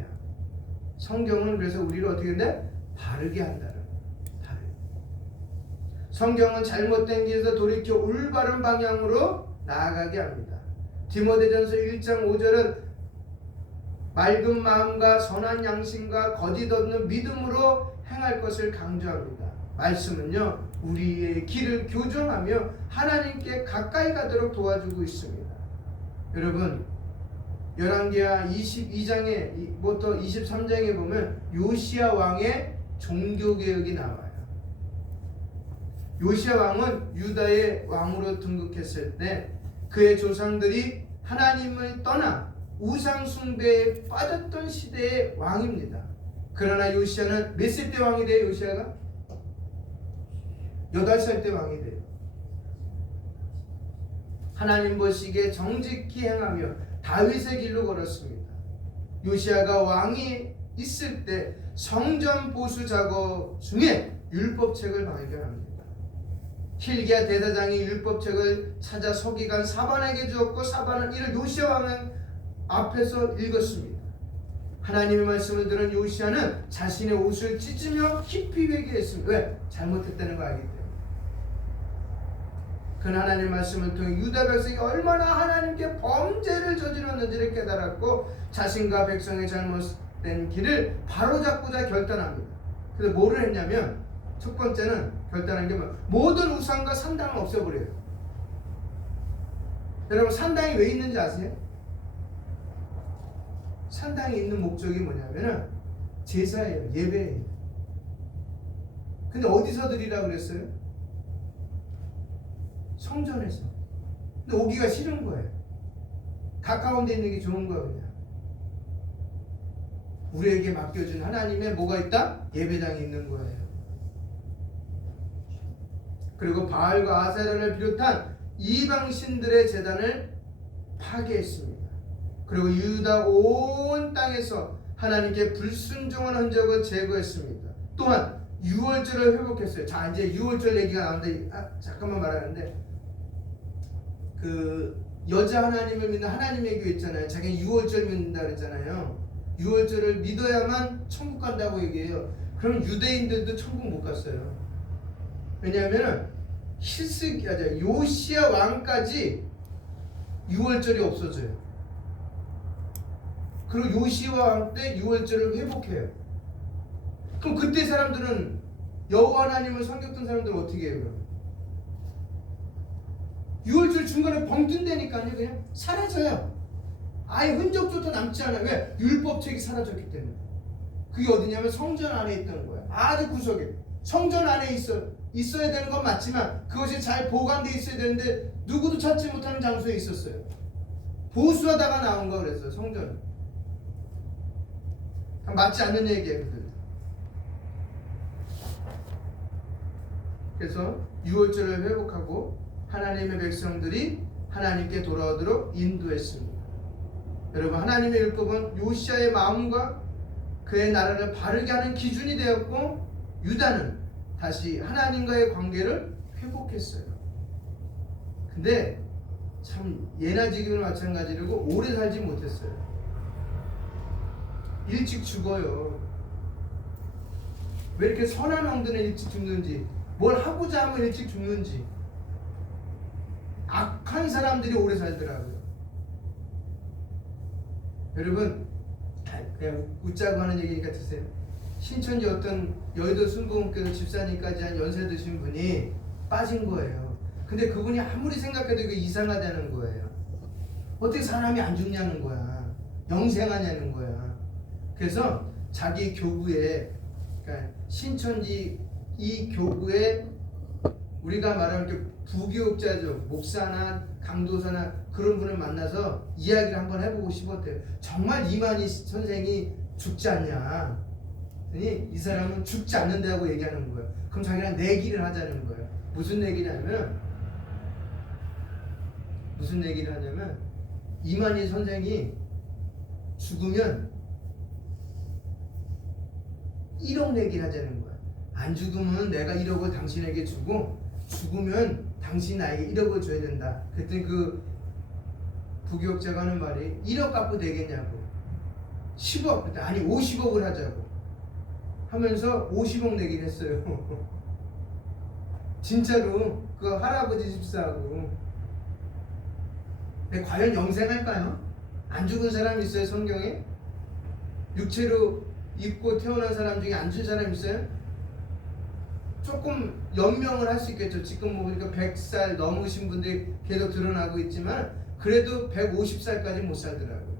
함. 성경은 그래서 우리를 어떻게 한다? 바르게 한다는 거예요. 성경은 잘못된 길에서 돌이켜 올바른 방향으로 나아가게 합니다. 디모데전서 1장 5절은 맑은 마음과 선한 양심과 거짓 없는 믿음으로 행할 것을 강조합니다. 말씀은요 우리의 길을 교정하며 하나님께 가까이 가도록 도와주고 있습니다. 여러분 열왕기하 22장부터 23장에 보면 요시야 왕의 종교개혁이 나와요. 요시야 왕은 유다의 왕으로 등극했을 때 그의 조상들이 하나님을 떠나 우상 숭배에 빠졌던 시대의 왕입니다. 그러나 요시야는 몇 살 때 왕이 돼요? 요시야가 8살 때 왕이 돼요. 하나님 보시기에 정직히 행하며 다윗의 길로 걸었습니다. 요시야가 왕이 있을 때 성전 보수 작업 중에 율법책을 발견합니다. hil기야 대사장이 율법책을 찾아 서기관 사반에게 주었고 사반은 이를 요시야 왕은 앞에서 읽었습니다. 하나님의 말씀을 들은 요시야는 자신의 옷을 찢으며 깊이 회개했습니다. 왜? 잘못했다는 거 알기 때문에. 그는 하나님의 말씀을 통해 유다 백성이 얼마나 하나님께 범죄를 저질렀는지를 깨달았고 자신과 백성의 잘못을 잘못된 길을 바로잡고자 결단합니다. 그래서 뭐를 했냐면 첫 번째는 결단한 게 모든 우상과 산당을 없애버려요. 여러분 산당이 왜 있는지 아세요? 산당이 있는 목적이 뭐냐면은 제사예요. 예배예요. 근데 어디서 드리라고 그랬어요? 성전에서. 근데 오기가 싫은 거예요. 가까운 데 있는 게 좋은 거야 그냥. 우리에게 맡겨준 하나님의 뭐가 있다? 예배당이 있는 거예요. 그리고 바알과 아세라를 비롯한 이방 신들의 제단을 파괴했습니다. 그리고 유다 온 땅에서 하나님께 불순종한 흔적을 제거했습니다. 또한 유월절을 회복했어요. 자, 이제 유월절 얘기가 나오는데 잠깐만 말하는데 그 여자 하나님을 믿는 하나님의 교회 있잖아요. 자기는 유월절 믿는다 그랬잖아요. 유월절을 믿어야만 천국 간다고 얘기해요. 그럼 유대인들도 천국 못 갔어요. 왜냐하면 요시야 왕까지 유월절이 없어져요. 그리고 요시야 왕 때 유월절을 회복해요. 그럼 그때 사람들은 여호와 하나님을 섬겼던 사람들은 어떻게 해요? 그럼? 유월절 중간에 벙 뜬다니까요. 그냥 사라져요. 아예 흔적조차 남지 않아요. 왜? 율법책이 사라졌기 때문에. 그게 어디냐면 성전 안에 있던 거야. 아주 구석에. 성전 안에 있어야 되는 건 맞지만 그것이 잘 보관되어 있어야 되는데 누구도 찾지 못하는 장소에 있었어요. 보수하다가 나온 거 그랬어요. 성전. 맞지 않는 얘기예요. 그래서 유월절을 회복하고 하나님의 백성들이 하나님께 돌아오도록 인도했습니다. 여러분 하나님의 율법은 요시야의 마음과 그의 나라를 바르게 하는 기준이 되었고 유다는 다시 하나님과의 관계를 회복했어요. 근데 참 예나 지금이나 마찬가지로 오래 살지 못했어요. 일찍 죽어요. 왜 이렇게 선한 왕들은 일찍 죽는지, 뭘 하고자 하면 일찍 죽는지. 악한 사람들이 오래 살더라고요. 여러분 그냥 웃자고 하는 얘기니까 드세요. 신천지 어떤 여의도 순복음교회 집사님까지 한 연세 드신 분이 빠진 거예요. 근데 그분이 아무리 생각해도 이거 이상하다는 거예요. 어떻게 사람이 안 죽냐는 거야. 영생하냐는 거야. 그래서 자기 교구에, 그러니까 신천지 이 교구에 우리가 말하는 부교육자죠. 목사나 강도사나 그런 분을 만나서 이야기를 한번 해보고 싶었대요. 정말 이만희 선생이 죽지 않냐? 이 사람은 죽지 않는다고 얘기하는 거예요. 그럼 자기랑 내기를 하자는 거예요. 무슨 얘기를 하냐면 이만희 선생이 죽으면 1억 내기를 하자는 거야. 안 죽으면 내가 1억을 당신에게 주고 죽으면 당신 나에게 1억을 줘야 된다. 그랬더니 그 부교육자가 하는 말이 1억 갚고 되겠냐고. 10억, 아니 50억을 하자고 하면서 50억 내기를 했어요. 진짜로 그 할아버지 집사하고. 근데 과연 영생할까요? 안 죽은 사람 있어요 성경에? 육체로 입고 태어난 사람 중에 안 죽은 사람 있어요? 조금 연명을 할 수 있겠죠. 지금 보니까 100살 넘으신 분들이 계속 드러나고 있지만 그래도 150살까지 못 살더라고요.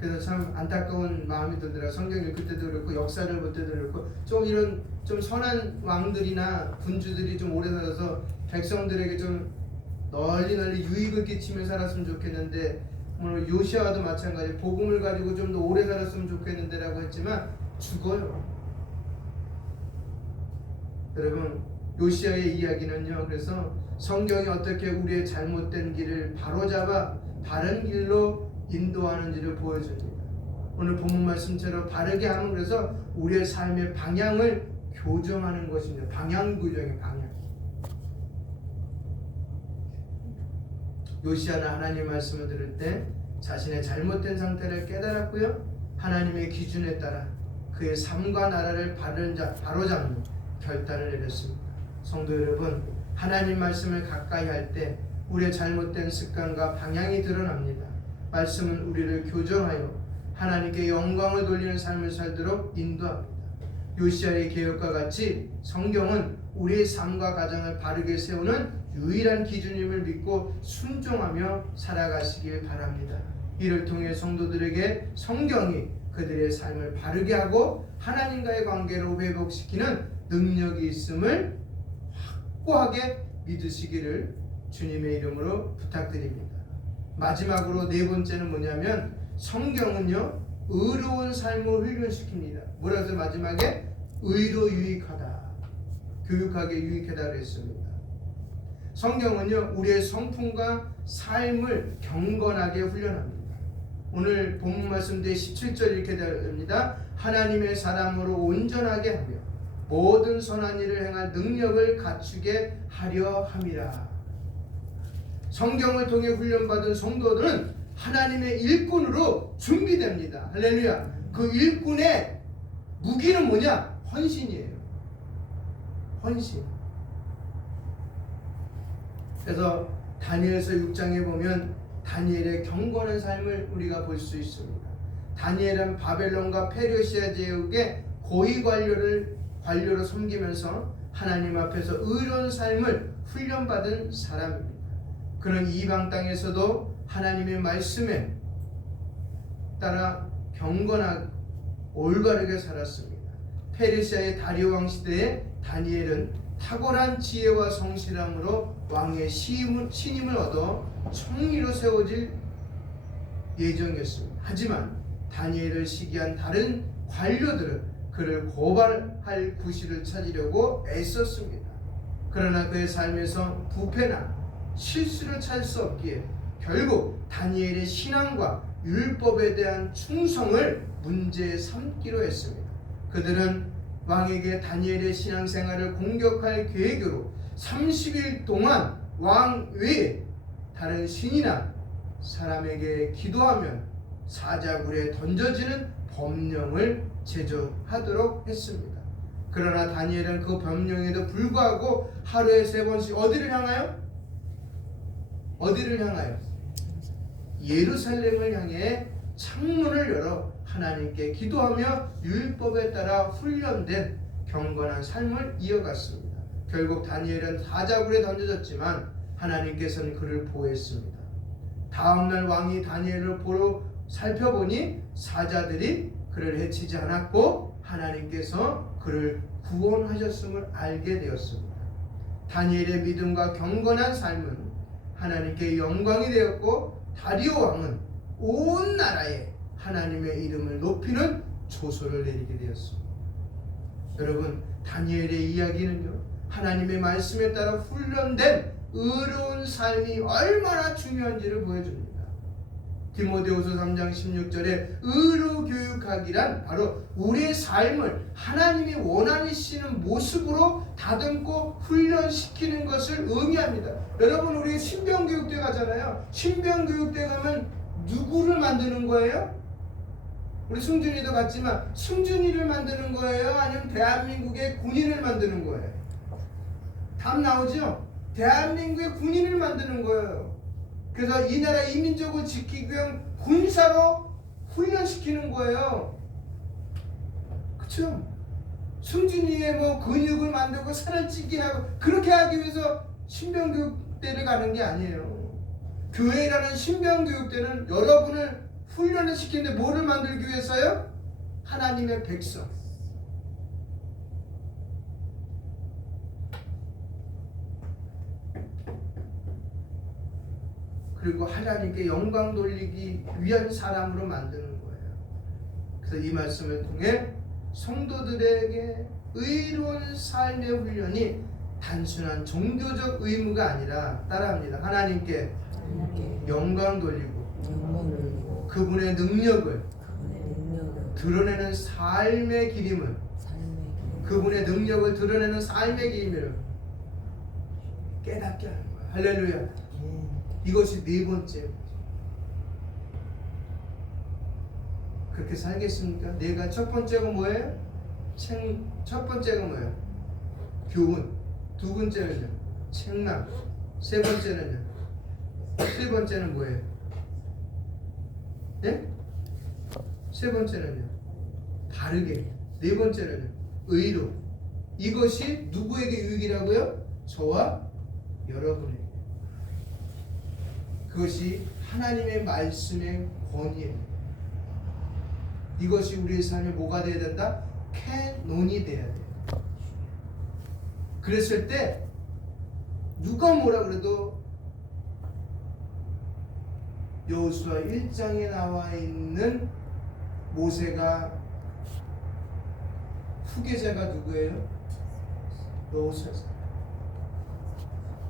그래서 참 안타까운 마음이 들더라고요. 성경 읽을 때도 그렇고 역사를 볼 때도 그렇고 좀 이런 좀 선한 왕들이나 군주들이 좀 오래 살아서 백성들에게 좀 널리 유익을 끼치며 살았으면 좋겠는데 오늘 요시아와도 마찬가지 복음을 가지고 좀 더 오래 살았으면 좋겠는데 라고 했지만 죽어요. 여러분 요시아의 이야기는요, 그래서 성경이 어떻게 우리의 잘못된 길을 바로잡아 바른 길로 인도하는지를 보여줍니다. 오늘 본문 말씀처럼 바르게 하면 그래서 우리의 삶의 방향을 교정하는 것입니다. 방향 교정의 방향. 요시아는 하나님 말씀을 들을 때 자신의 잘못된 상태를 깨달았고요, 하나님의 기준에 따라 그의 삶과 나라를 바로잡는 결단을 내렸습니다. 성도 여러분, 하나님 말씀을 가까이 할 때 우리의 잘못된 습관과 방향이 드러납니다. 말씀은 우리를 교정하여 하나님께 영광을 돌리는 삶을 살도록 인도합니다. 요시야의 개혁과 같이 성경은 우리의 삶과 가정을 바르게 세우는 유일한 기준임을 믿고 순종하며 살아가시길 바랍니다. 이를 통해 성도들에게 성경이 그들의 삶을 바르게 하고 하나님과의 관계로 회복시키는 능력이 있음을 확고하게 믿으시기를 주님의 이름으로 부탁드립니다. 마지막으로 네 번째는 뭐냐면 성경은요 의로운 삶을 훈련시킵니다. 뭐라 해서 마지막에 의로 유익하다, 교육하게 유익하다 그랬습니다. 성경은요 우리의 성품과 삶을 경건하게 훈련합니다. 오늘 본문 말씀 제 17절 이렇게 됩니다. 하나님의 사람으로 온전하게 하며 모든 선한 일을 행할 능력을 갖추게 하려 함이라. 성경을 통해 훈련받은 성도들은 하나님의 일꾼으로 준비됩니다. 할렐루야. 그 일꾼의 무기는 뭐냐? 헌신이에요. 헌신. 그래서 다니엘서 6장에 보면 다니엘의 경건한 삶을 우리가 볼 수 있습니다. 다니엘은 바벨론과 페르시아 제국의 고위 관료로 섬기면서 하나님 앞에서 의로운 삶을 훈련받은 사람입니다. 그는 이방 땅에서도 하나님의 말씀에 따라 경건하고 올바르게 살았습니다. 페르시아의 다리오 왕 시대에 다니엘은 탁월한 지혜와 성실함으로 왕의 신임을 얻어 총리로 세워질 예정이었습니다. 하지만 다니엘을 시기한 다른 관료들은 그를 고발할 구실을 찾으려고 애썼습니다. 그러나 그의 삶에서 부패나 실수를 찾을 수 없기에 결국 다니엘의 신앙과 율법에 대한 충성을 문제 삼기로 했습니다. 그들은 왕에게 다니엘의 신앙생활을 공격할 계획으로 30일 동안 왕 외에 다른 신이나 사람에게 기도하면 사자굴에 던져지는 법령을 제정하도록 했습니다. 그러나 다니엘은 그 법령에도 불구하고 하루에 3번씩 어디를 향하여? 예루살렘을 향해 창문을 열어 하나님께 기도하며 율법에 따라 훈련된 경건한 삶을 이어갔습니다. 결국 다니엘은 사자굴에 던져졌지만 하나님께서는 그를 보호했습니다. 다음날 왕이 다니엘을 보러 살펴보니 사자들이 그를 해치지 않았고 하나님께서 그를 구원하셨음을 알게 되었습니다. 다니엘의 믿음과 경건한 삶은 하나님께 영광이 되었고 다리오 왕은 온 나라에 하나님의 이름을 높이는 조소를 내리게 되었습니다. 여러분, 다니엘의 이야기는요 하나님의 말씀에 따라 훈련된 의로운 삶이 얼마나 중요한지를 보여줍니다. 디모데후서 3장 16절에 의로 교육하기란 바로 우리의 삶을 하나님이 원하시는 모습으로 다듬고 훈련시키는 것을 의미합니다. 여러분, 우리 신병교육대 가잖아요. 신병교육대 가면 누구를 만드는 거예요? 우리 승준이도 갔지만 승준이를 만드는 거예요? 아니면 대한민국의 군인을 만드는 거예요? 답 나오죠? 대한민국의 군인을 만드는 거예요. 그래서 이 나라 이민족을 지키기 위한 군사로 훈련시키는 거예요. 그렇죠? 승준이의 근육을 만들고 살을 찌게 하고 그렇게 하기 위해서 신병교육대를 가는 게 아니에요. 교회라는 신병교육대는 여러분을 훈련을 시키는데 뭐를 만들기 위해서요? 하나님의 백성. 그리고 하나님께 영광 돌리기 위한 사람으로 만드는 거예요. 그래서 이 말씀을 통해 성도들에게 의로운 삶의 훈련이 단순한 종교적 의무가 아니라 따라합니다. 하나님께 영광 돌리고 그분의 능력을 드러내는 삶의 기림을 그분의 능력을 드러내는 삶의 기림을 깨닫게 하는 거예요. 할렐루야. 이것이 네 번째. 그렇게 살겠습니까? 내가 첫 번째가 뭐예요? 첫 번째가 뭐예요? 교훈. 두 번째는요? 책망. 세 번째는요? 세 번째는 뭐예요? 예? 세 번째는요. 바르게. 네 번째는요. 의로. 이것이 누구에게 유익이라고요? 저와 여러분에게. 그것이 하나님의 말씀의 권위예요. 이것이 우리의 삶에 뭐가 돼야 된다? 캐논이 돼야 돼요. 그랬을 때 누가 뭐라 그래도 여호수아 1장에 나와 있는 모세가 후계자가 누구예요? 여호수아죠.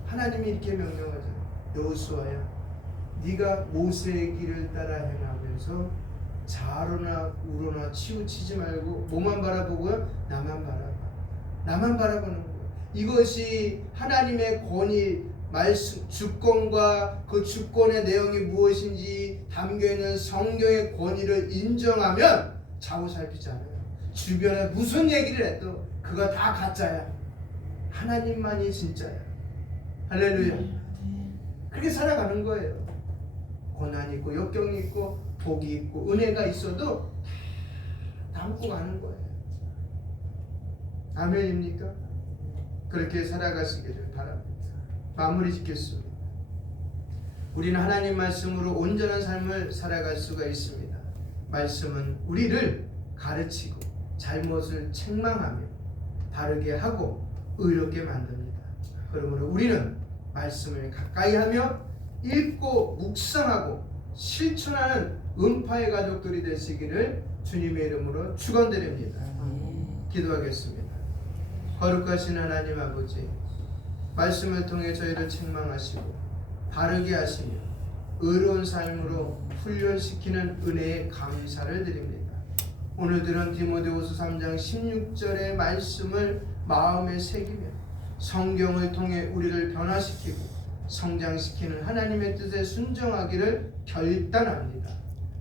하나님이 이렇게 명령하잖아요. 여호수아야, 네가 모세의 길을 따라 행하면서 좌로나 우로나 치우치지 말고 뭐만 바라보고요? 나만 바라봐. 나만 바라보는 거예요. 이것이 하나님의 권위, 말씀, 주권과 그 주권의 내용이 무엇인지 담겨있는 성경의 권위를 인정하면 좌우 살피지 않아요. 주변에 무슨 얘기를 해도 그거 다 가짜야. 하나님만이 진짜야. 할렐루야. 그렇게 살아가는 거예요. 고난이 있고 역경이 있고 복이 있고 은혜가 있어도 다 담고 가는 거예요. 아멘입니까? 그렇게 살아가시기를 바랍니다. 마무리 짓겠습니다. 우리는 하나님 말씀으로 온전한 삶을 살아갈 수가 있습니다. 말씀은 우리를 가르치고 잘못을 책망하며 바르게 하고 의롭게 만듭니다. 그러므로 우리는 말씀을 가까이 하며 읽고 묵상하고 실천하는 은파의 가족들이 되시기를 주님의 이름으로 축원드립니다. 기도하겠습니다. 거룩하신 하나님 아버지, 말씀을 통해 저희를 책망하시고 바르게 하시며 의로운 삶으로 훈련시키는 은혜에 감사를 드립니다. 오늘 들은 디모데후서 3장 16절의 말씀을 마음에 새기며 성경을 통해 우리를 변화시키고 성장시키는 하나님의 뜻에 순종하기를 결단합니다.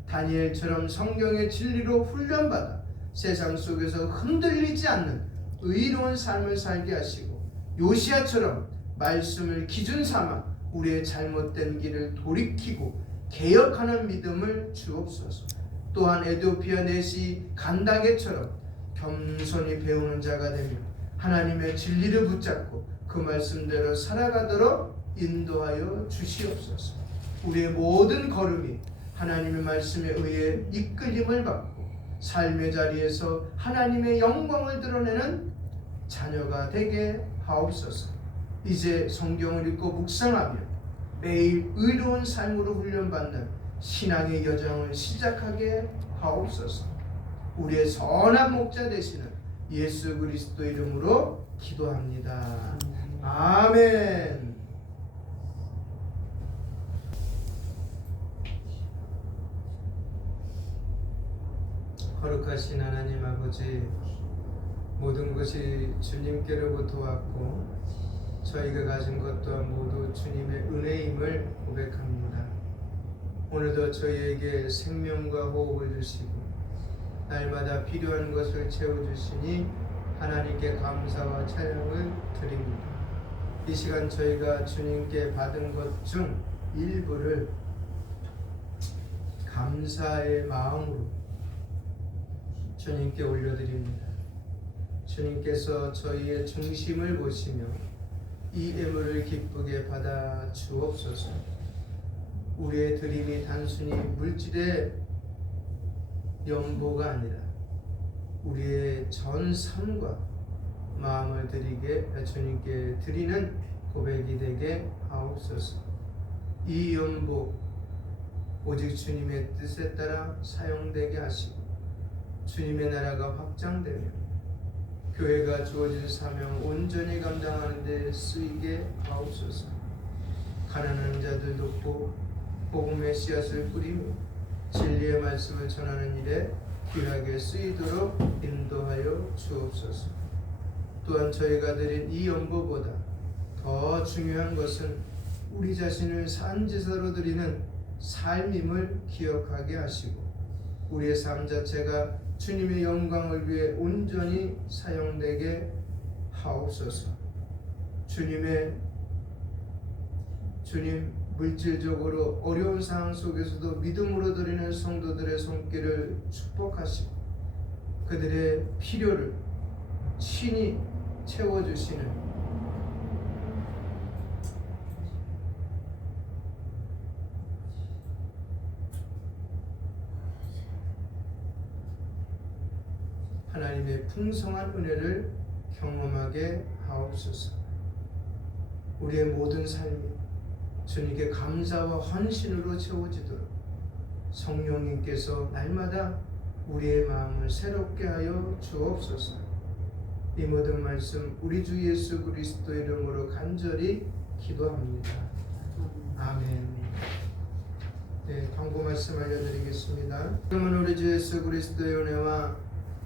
다니엘처럼 성경의 진리로 훈련받아 세상 속에서 흔들리지 않는 의로운 삶을 살게 하시고 요시야처럼 말씀을 기준 삼아 우리의 잘못된 길을 돌이키고 개혁하는 믿음을 주옵소서. 또한 에디오피아 내시 간다게처럼 겸손히 배우는 자가 되며 하나님의 진리를 붙잡고 그 말씀대로 살아가도록 인도하여 주시옵소서. 우리의 모든 걸음이 하나님의 말씀에 의해 이끌림을 받고 삶의 자리에서 하나님의 영광을 드러내는 자녀가 되게 하옵소서. 이제 성경을 읽고 묵상하며 매일 의로운 삶으로 훈련받는 신앙의 여정을 시작하게 하옵소서. 우리의 선한 목자 되시는 예수 그리스도 이름으로 기도합니다. 아멘. 거룩하신 하나님 아버지, 모든 것이 주님께로부터 왔고 저희가 가진 것 또한 모두 주님의 은혜임을 고백합니다. 오늘도 저희에게 생명과 호흡을 주시고 날마다 필요한 것을 채워주시니 하나님께 감사와 찬양을 드립니다. 이 시간 저희가 주님께 받은 것 중 일부를 감사의 마음으로 주님께 올려드립니다. 주님께서 저희의 중심을 보시며 이 예물을 기쁘게 받아 주옵소서. 우리의 드림이 단순히 물질의 연보가 아니라 우리의 전 삶과 마음을 드리게 주님께 드리는 고백이 되게 하옵소서. 이 연보 오직 주님의 뜻에 따라 사용되게 하시고 주님의 나라가 확장되며 교회가 주어진 사명 온전히 감당하는 데 쓰이게 하옵소서. 가난한 자들 돕고 복음의 씨앗을 뿌리며 진리의 말씀을 전하는 일에 귀하게 쓰이도록 인도하여 주옵소서. 또한 저희가 드린 이 연보보다 더 중요한 것은 우리 자신을 산지사로 드리는 삶임을 기억하게 하시고 우리의 삶 자체가 주님의 영광을 위해 온전히 사용되게 하옵소서. 주님 물질적으로 어려운 상황 속에서도 믿음으로 드리는 성도들의 손길을 축복하시고 그들의 필요를 친히 채워주시는 하나님의 풍성한 은혜를 경험하게 하옵소서. 우리의 모든 삶이 주님께 감사와 헌신으로 채워지도록 성령님께서 날마다 우리의 마음을 새롭게 하여 주옵소서. 이 모든 말씀 우리 주 예수 그리스도 이름으로 간절히 기도합니다. 아멘. 네, 광고 말씀 알려드리겠습니다. 그러면 우리 주 예수 그리스도의 은혜와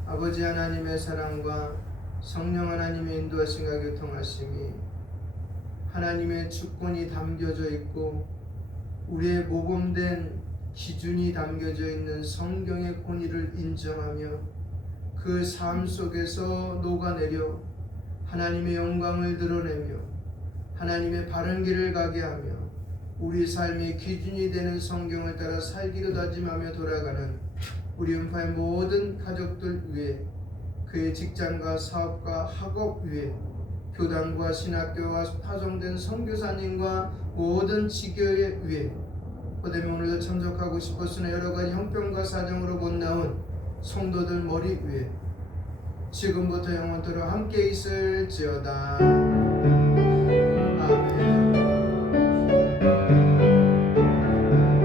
아버지 하나님의 사랑과 성령 하나님의 인도하심과 교통하심이 하나님의 주권이 담겨져 있고 우리의 모범된 기준이 담겨져 있는 성경의 권위를 인정하며 그 삶 속에서 녹아내려 하나님의 영광을 드러내며 하나님의 바른 길을 가게 하며 우리 삶의 기준이 되는 성경을 따라 살기로 다짐하며 돌아가는 우리 음파의 모든 가족들 위해 그의 직장과 사업과 학업 위해 교단과 신학교와 파송된 선교사님과 모든 지교회 위해 그다음에 오늘도 참석하고 싶었으나 여러 가지 형편과 사정으로 못 나온 성도들 머리 위에 지금부터 영원토록 함께 있을지어다. 아멘.